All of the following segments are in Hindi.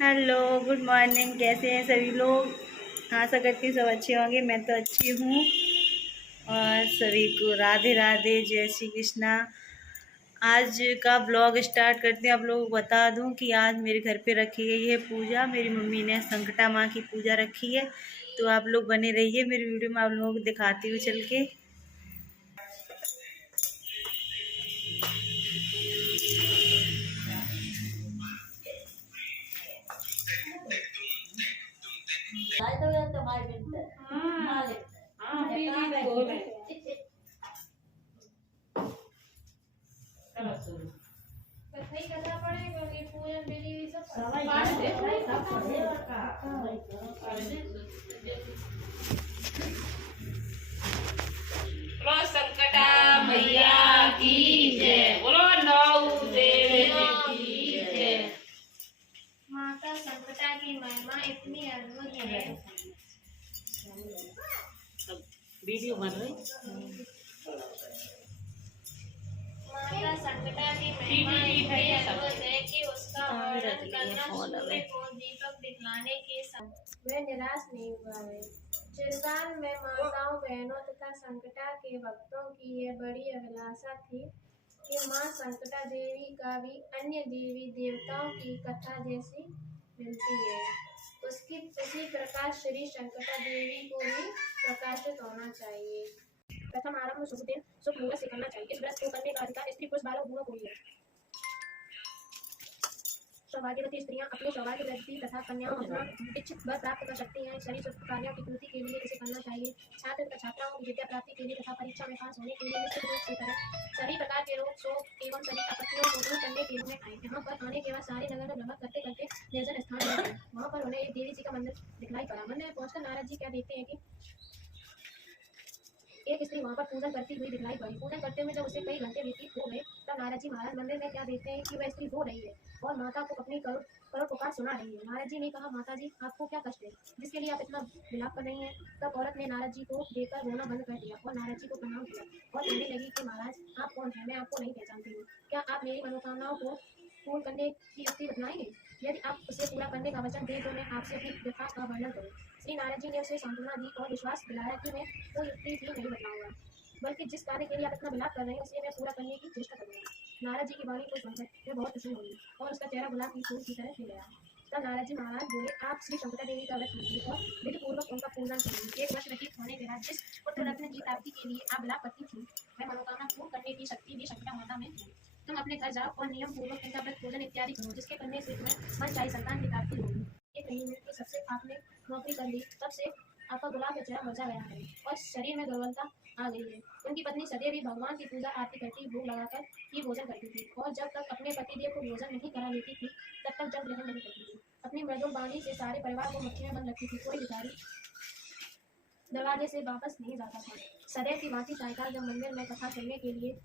Hello, good morning. कैसे हैं सभी लोग? आशा करती हूँ सब अच्छे होंगे। मैं तो अच्छी हूँ। और सभी को राधे राधे, जय श्री कृष्णा। आज का ब्लॉग स्टार्ट करते हैं। आप लोगों को बता दूं कि आज मेरे घर पे रखी गई है पूजा। मेरी मम्मी ने संकटा माँ की पूजा रखी है। तो आप लोग बने रहिए मेरी वीडियो में, आप लोगों को दिखाती हूँ चल के। करना पड़ेगा कि पूजन विधि सब बोलो संकटा मैया की जय। बोलो नौ देवी की जय। माता संकटा की महिमा इतनी अद्भुत है। वीडियो बन रही। माता संकटा की महिमा इतनी अद्भुत है कि उसका वर्णन करना सूर्य को दीपक दिखलाने के समान। वे निराश नहीं हुआ है। चिरकाल में माताओं, बहनों तथा संकटा के भक्तों की यह बड़ी अभिलाषा थी कि माँ संकटा देवी का भी अन्य देवी देवताओं की कथा जैसी मिलती है। उसी प्रकार श्री संकटा देवी को भी प्रकाशित होना चाहिए। प्रथम आरंभ शुभ दिन शुभ मुहूर्त से करना चाहिए। इस व्रत को करने का अधिकार स्त्री पुरुष बालक दोनों को ही है। सौभाग्यवती स्त्रियां अपने सौभाग्य वृद्धि तथा कन्याओं अपना इच्छित वर प्राप्त कर सकती हैं। शरीर सुख कार्यों की पूर्ति के लिए इसे करना चाहिए। छात्र तथा छात्राओं की विद्या प्राप्ति के लिए तथा परीक्षा में पास होने के लिए निश्चित रूप से करें। सभी प्रकार के रोग शोक एवं सभी आपत्तियों को दूर करने के लिए आए। यहाँ पर आने के बाद सारे नगर में भ्रमण करते करते निर्जन स्थान में गए। वहाँ पर उन्हें एक देवी जी का मंदिर दिखलाई पड़ा। मंदिर में पहुंचकर नारद जी क्या देखते हैं कि एक स्त्री वहाँ पर पूजन करती हुई दिखलाई पड़ी। पूजन करते हुए जब उसे कई घंटे व्यतीत हो गए तब नारद जी महाराज मंदिर में क्या देखते हैं कि वह स्त्री रो रही है और माता को अपनी करुण पुकार सुना रही है। नारद जी ने कहा, माता जी आपको क्या कष्ट है जिसके लिए आप इतना विलाप कर रही हैं? तब औरत ने नारद जी को देखकर रोना बंद कर दिया और नारद जी को प्रणाम किया और कहने लगी कि महाराज आप कौन है? मैं आपको नहीं पहचानती हूँ। क्या आप मेरी मनोकामनाओं को पूर्ण करने की युक्ति बतलाएंगे? यदि आप उसे पूरा करने का वचन दें तो मैं आपसे अपनी व्यथा का वर्णन करूँ। श्री नारद जी ने उसे सांत्वना दी और विश्वास दिलाया कि मैं कोई युक्ति भी नहीं बतलाऊंगा, बल्कि जिस कार्य के लिए आप इतना विलाप कर रहे हैं उसे मैं पूरा करने की चेष्टा करूंगा। नारद जी की वाणी को सुनकर मैं बहुत प्रसन्न हुई और उसका चेहरा गुलाब की फूल की तरह खिल गया। तब नारद जी महाराज बोले, आप श्री शंकरा देवी का व्रत कीजिए और विधि पूर्वक उनका पूजन करिए। एक वर्ष व्यतीत होने के बाद जिस पुत्र रत्न की प्राप्ति के लिए आप विलाप करती थी वह मनोकामना पूर्ण करने की शक्ति भी शंकरा माता में थी। तुम अपने घर जाओ और नियम पूर्वक उनका व्रत पूजन इत्यादि करो, जिसके करने से तुम्हें मन चाही संतान की प्राप्ति होगी। एक महीने के सबसे आपने नौकरी कर ली तब से आपका गुलाब का चेहरा मजा गया है और शरीर में दुर्बलता आ गई है। उनकी पत्नी सदैव ही भगवान की पूजा आरती करती, भोग लगाकर ही भोजन करती थी और जब तक अपने पतिदेव को भोजन नहीं करा लेती थी तब तक जल ग्रहण नहीं करती थी। अपनी मृदुल वाणी से सारे परिवार को मुट्ठी में बंद रखती थी। कोई बेचारी दरवाजे से वापस नहीं जाता था। सदैव की भांति सायकाल जब मंदिर में कथा सुनने के लिए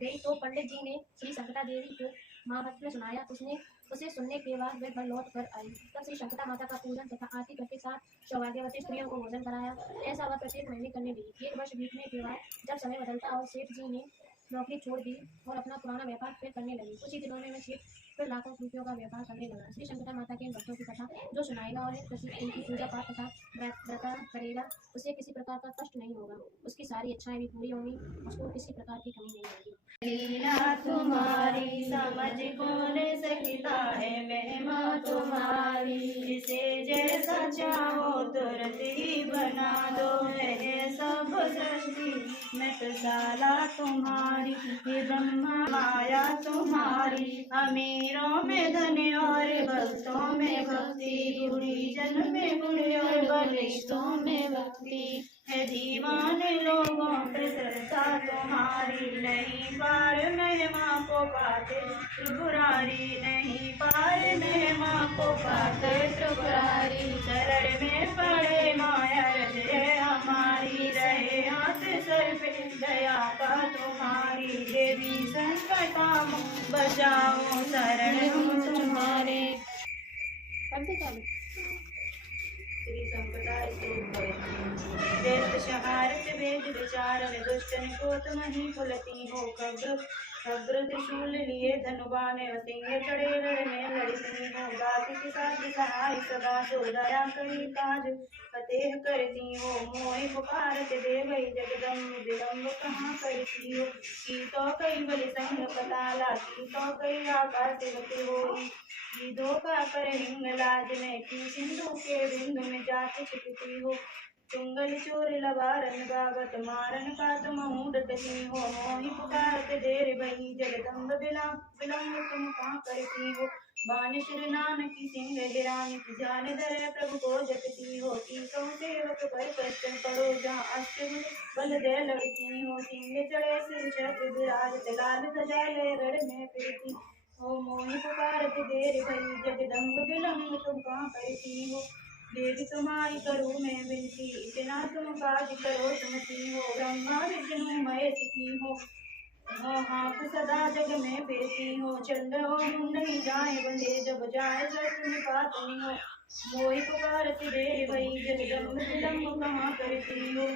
गई तो पंडित जी ने श्री शंकरा देवी को महात्म्य सुनाया। उसने उसे सुनने के बाद वे घर लौट कर आई। तब श्री शंकरा माता का पूजन तथा आरती करके साथ सौभाग्यवती स्त्रियों को भोजन कराया। ऐसा वह प्रत्येक महीने करने लगी। एक वर्ष बीतने के बाद जब समय बदलता और सेठ जी ने नौकरी छोड़ दी और अपना पुराना व्यापार फिर करने लगी। कुछ ही दिनों में सेठ फिर लाखों रुपयों का व्यापार करने लगा। श्री शंकरा माता के भक्तों की कथा जो सुनाएगा और इनकी पूजा पाठ तथा व्रत करेगा उसे किसी प्रकार का कष्ट नहीं होगा। उसकी सारी इच्छाएं भी पूरी होंगी। उसको किसी प्रकार की कमी नहीं होगी। लीला तुम्हारी समझ कौन सकता है, महिमा तुम्हारी जिसे जैसा चाहो तुरंत ही बना दो। है सब सृष्टि नटशाला तुम्हारी, हे ब्रह्मा माया तुम्हारी। अमीरों में धन और भक्तों में भक्ति, गुणीजन में गुण और बलिष्ठों में भक्ति। है दीवाने लोगों पर श्रद्धा तुम्हारी, नहीं पार महिमा को पाते त्रिपुरारी, नहीं पार महिमा को पाते त्रिपुरारी। शरण में पड़े माया हृदय हमारी, रहे हाथ सर पे दया का तुम्हारी। देवी संकटा बचाओ शरण हम तुम्हारे। श्री संकटा वेद विचार दुष्टन को तुम ही फुलती हो कब्र शब्द त्रिशूल लिए धनुबाने सिंह चढ़े लड़ने लड़ती हो गाती के साथ सहाय सदा सो दया करी काज फतेह करती हो मोहि पुकारत दे गई जगदम्ब विलम्ब कहाँ करती हो की तो कई बलि संग पताला की तो कई आकाश गति होई की धोखा कर हिंगलाज में की सिंधु के बिंदु में जाति छिपती हो चुंगल चोर लबारन गावत मारन का तुम डटती हो मोहि पुकारत देर भई जगदम्ब विलम्ब तुम कहाँ करती हो बान श्री नानकी सिंह हिरान की जान धरे प्रभु को जपती हो की कहूँ सेवक पर कष्ट करो जहाँ अष्ट बल दे लड़ती हो सिंह चढ़े सिर चक्र विराजत लाल ध्वजा ले रण में फिरती हो मोहि पुकारत देर भई जगदम्ब विलम्ब तुम कहाँ करती हो देवी तुम्हारी करो मैं विनती इतना तुम काज करो सुमती हो ब्रह्मा विष्णु महेश की हो हाँक सदा जग में बेटी हो चंद्र हो नहीं जाए बंदे जब जाए सर तुम पातनी हो मोहि पुकारत देर भई जगदम्ब विलम्ब कहाँ करती हो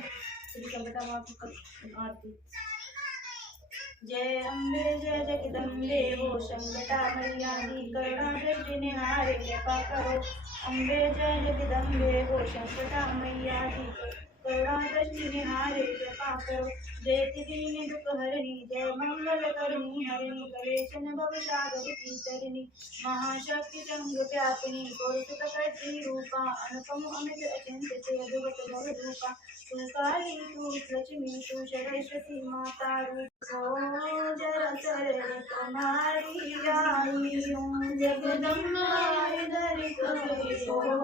श्री संकटा आरती जय अम्बे जय जगदम्बे हो संकटा मैया दी करुणा दृष्टि निहारे कृपा करो अम्बे जय जगदम्बे हो संकटा मैया दी करुणा दृष्टि निहारे कृपा करो जयति दीन दुख हरणी जय मंगल करणी हरिणी कलेशन भव सागर की तरणी महाशक्ति चंग व्यापिनी पुरुष प्रकृति रूपा अनुपम अमित अचिंत्य से अद्भुत भव रूपा तू काली तू लक्ष्मी तू सरस्वती माता रूप जरा शरण तुम्हारी आई हूँ जगदम्बा इधर करो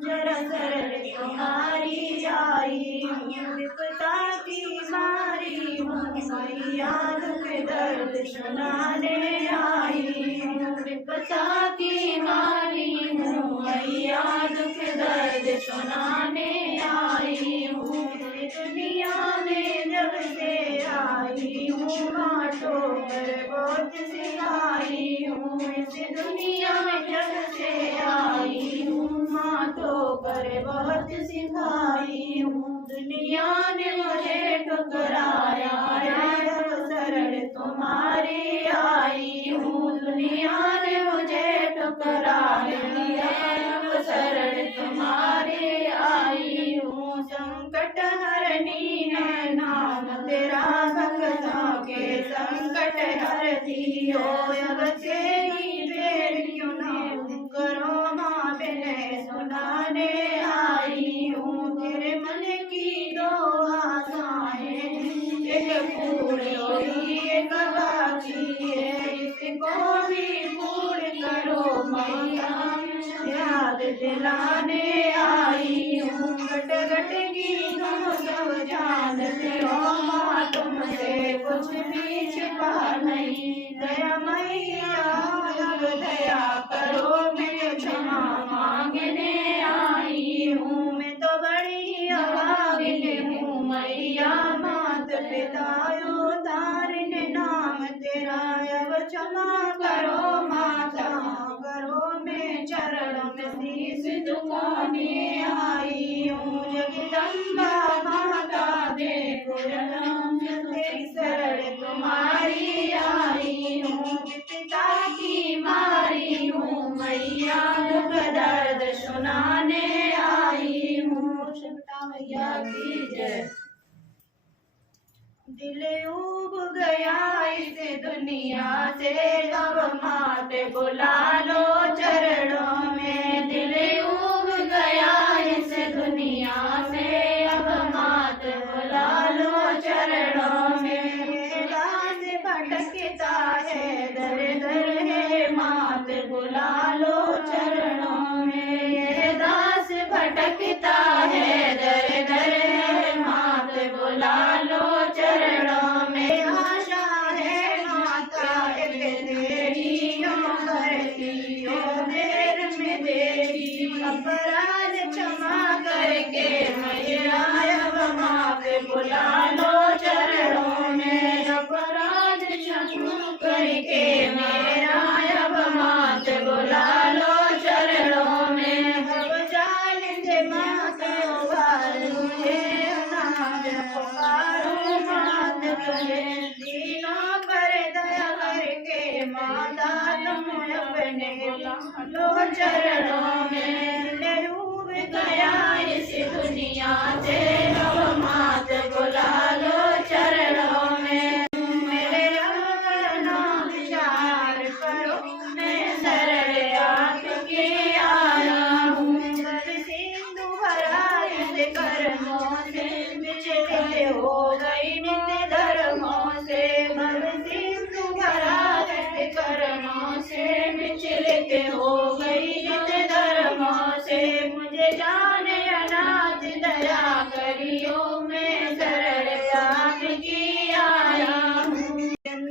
जरा शरण तुम्हारी आई हूँ विपदा की मारी हूँ मैया दुख दर्द सुनाने आई हूँ विपदा की मारी हूँ मैया दुख दर्द सुनाने आई हूँ दुनिया में जब से आई हूँ बाटो पर बहुत सिखाई हूँ इस दुनिया में जब से आई हूँ मातो पर बहुत सिखाई हूँ दुनिया ने मुझे ठुकराया है शरण तुम्हारी आई हूँ दुनिया ने मुझे ठुकराया है शरण तुम्हारी आई हूँ संकट हरनी है नाम तेरा भक्तों के संकट हरती हो अब तेरी बेर क्यों ना करो माँ बिने सुनाने आई हूँ तेरे मन की दो आशाएं एक पूरी हुई एक बाकी है इसको भी पूर्ण करो मैया याद दिलाने आई हूँ घट घट की तुम सब जानते हो माँ तुमसे कुछ भी छिपा नहीं दया मैया अब दया करो मैं क्षमा मांगने आई हूँ मैं तो बड़ी अभागिन हूँ मैया मात पिता उतारने नाम तेरा अब क्षमा करो माता करो मैं चरणों में शीश झुकाने आई हूँ जगदम्बा माता देखो तेरी शरण तुम्हारी आई हूँ पिता की मारी हूँ मैया दुख दर्द सुनाने आई हूँ शिवता मैया की जय दिल उब गया इस दुनिया से अब मात बुला लो चरणों में दिल उब गया इस दुनिया से अब मात बुला लो चरणों में दास भटकता है दर दर है मात बुला लो चरणों में दास भटकता है दर दर है मात बुला लो चरणों में आशा है माता तेरी नो करती हो देर में देरी अपराध क्षमा करके मैया अब माफ बुला लो चरणों में अपराध क्षमा करके मेरा अब माफ बुला लो चरणों लो चरणों में डूब गया इस दुनिया से लो मात बुला लो चरणों में मेरे रब का नाम विचार करो मैं शरण आपकी आया हूँ सिंधु भरा इस कर्मों से विचलित हो गई नित्य धर्मों से सिंधु भरा इस कर्मों से विचलित हो गई नित्य धर्मों से मुझे जाने अनाथ दया करियो मैं शरण आपकी आया हूँ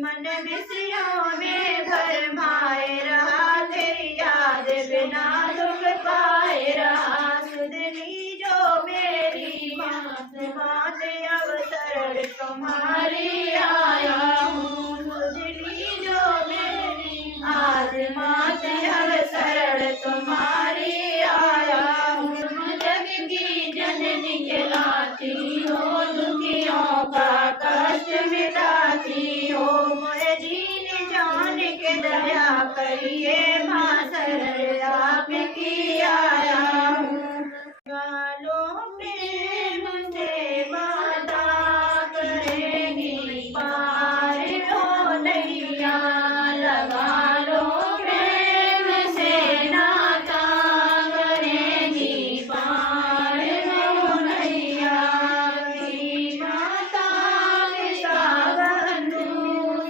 मन विषयों में भरमाए रहा तेरी याद बिना दुख पाए रहा सुधनी जो मेरी बात बात अवसर तुम्हारी आया हूँ सुधनी जो मेरी आज मात अवसर तुम्हारी आया हूँ जग की जननी कहलाती हो दुखियों का कष्ट मिटाती हो मोरे जीने जान के दया करिए माँ शरण आपकी आया हूँ गालो प्रेम से माता करेगी पार हो नैया लगा लो प्रेम से नाता करेगी पार हो नैया माता पिता बंधु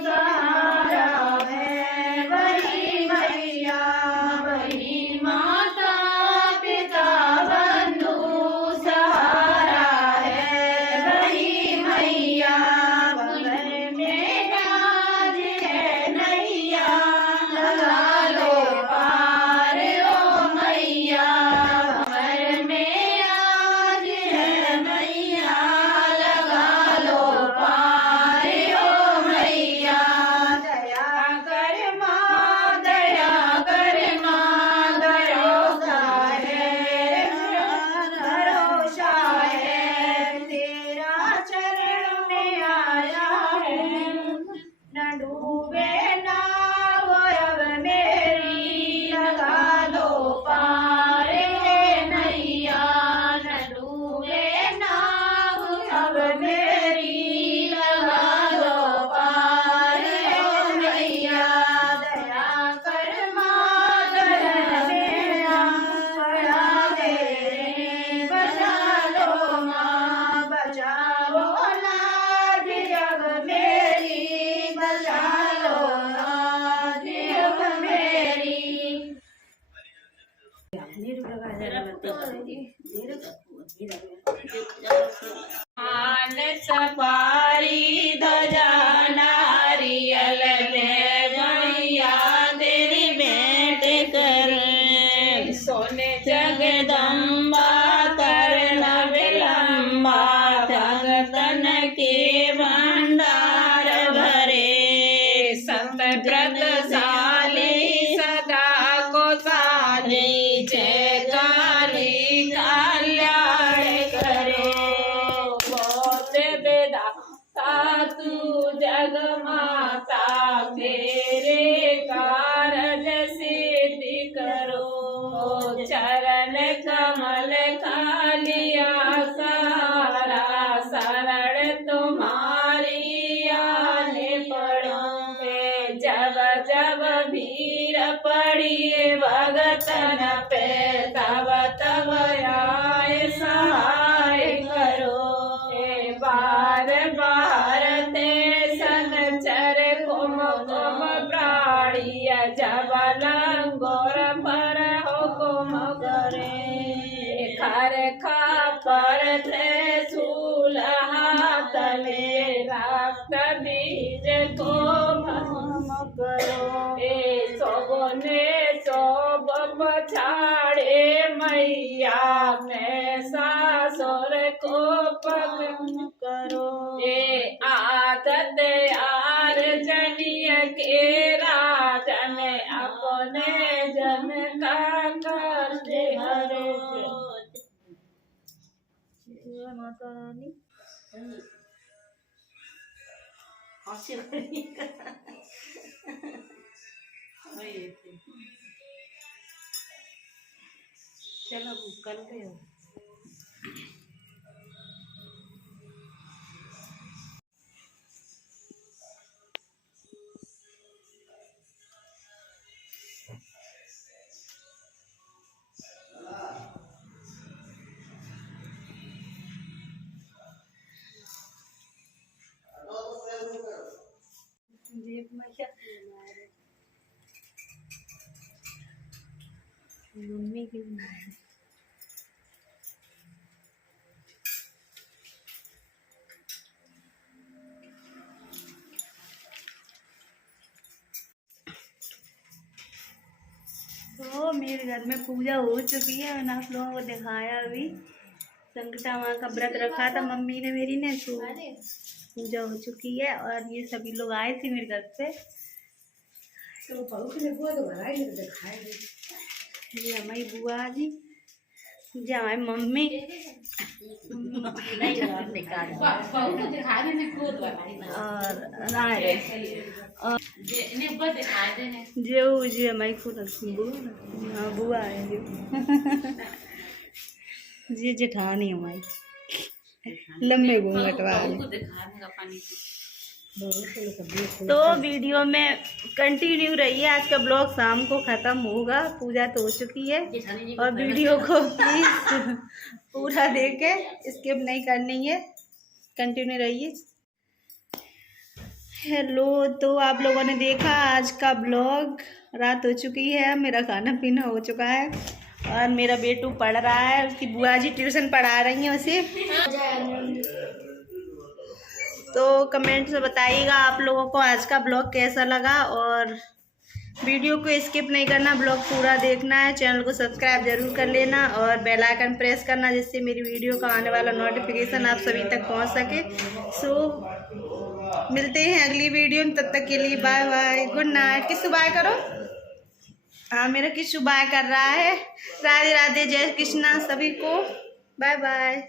सहारा है वही मैया वही माता पिता बंधु सहारा है वही मैया बगल में आज है नैया लगा लो पार ओ मैया बगल में आज है मैया लगा लो पार ओ मैया दया कर माँ भरोसा है भरोसा है तेरा चरण में आया है न डूबे ना वो अब मेरी लगा लो पार है नैया न डूबे ना वो अब मेरी लगा लो पार है नैया दया कर माँ मेरा बड़ा दे बचा लो माँ बचाओ लाज जग मेरी बचा लो लाज जग मेरी मान सफारी ध्वजा नारियल में मैया तेरी भेंट कर सोने जगदम्बा तरन विलम्बा भगतन के भंडार भरे संत व्रतशाली सदा को साली जय काली कल्याण करे बहुत बेदाता तू जग माता तेरे कारज सिद्धि करो चरण कमल का लिया सारा शरण तुम्हारी आने पड़ो जब जब भीड़ पड़ी भगतन पे तब तब आए सहाय करो बार बार ते संचर कुम कुम प्राणिय जब लंगोर पर हुकुम करे खर खा पर थे सूल हाथ में रक्त बीज को भस्म करो सोने सोब पछाड़े मैया में सासुर को पकड़ करो आदत यार जनिय के राजन अपने जन का कष्ट हरे माता रानी चलो कर ले। मम्मी की तो मेरे घर में पूजा हो चुकी है। मैंने आप लोगों को दिखाया अभी। संकटा माँ का व्रत रखा था मम्मी ने मेरी ने, तो पूजा हो चुकी है। और ये सभी लोग आए थे मेरे घर पे। ये हमारी बुआ जी, ये हमारी मम्मी और जो जी हमारी खुद बुआ बुआ है जो जी जेठानी हमारी लंबे घूंघट वाली। तो वीडियो में कंटिन्यू रहिए। आज का ब्लॉग शाम को ख़त्म होगा। पूजा तो हो चुकी है और वीडियो को प्लीज़ पूरा देखे, स्किप नहीं करनी है, कंटिन्यू रहिए। हेलो, तो आप लोगों ने देखा आज का ब्लॉग। रात हो चुकी है, मेरा खाना पीना हो चुका है और मेरा बेटू पढ़ रहा है। उसकी बुआ जी ट्यूशन पढ़ा रही हैं उसे। तो कमेंट से बताइएगा आप लोगों को आज का ब्लॉग कैसा लगा। और वीडियो को स्किप नहीं करना, ब्लॉग पूरा देखना है। चैनल को सब्सक्राइब जरूर कर लेना और बेल आइकन प्रेस करना, जिससे मेरी वीडियो का आने वाला नोटिफिकेशन आप सभी तक पहुंच सके। सो मिलते हैं अगली वीडियो में, तब तक के लिए बाय बाय, गुड नाइट। किसु बाय करो। हाँ, मेरा किसु बाय कर रहा है। राधे राधे, जय कृष्णा सभी को, बाय बाय।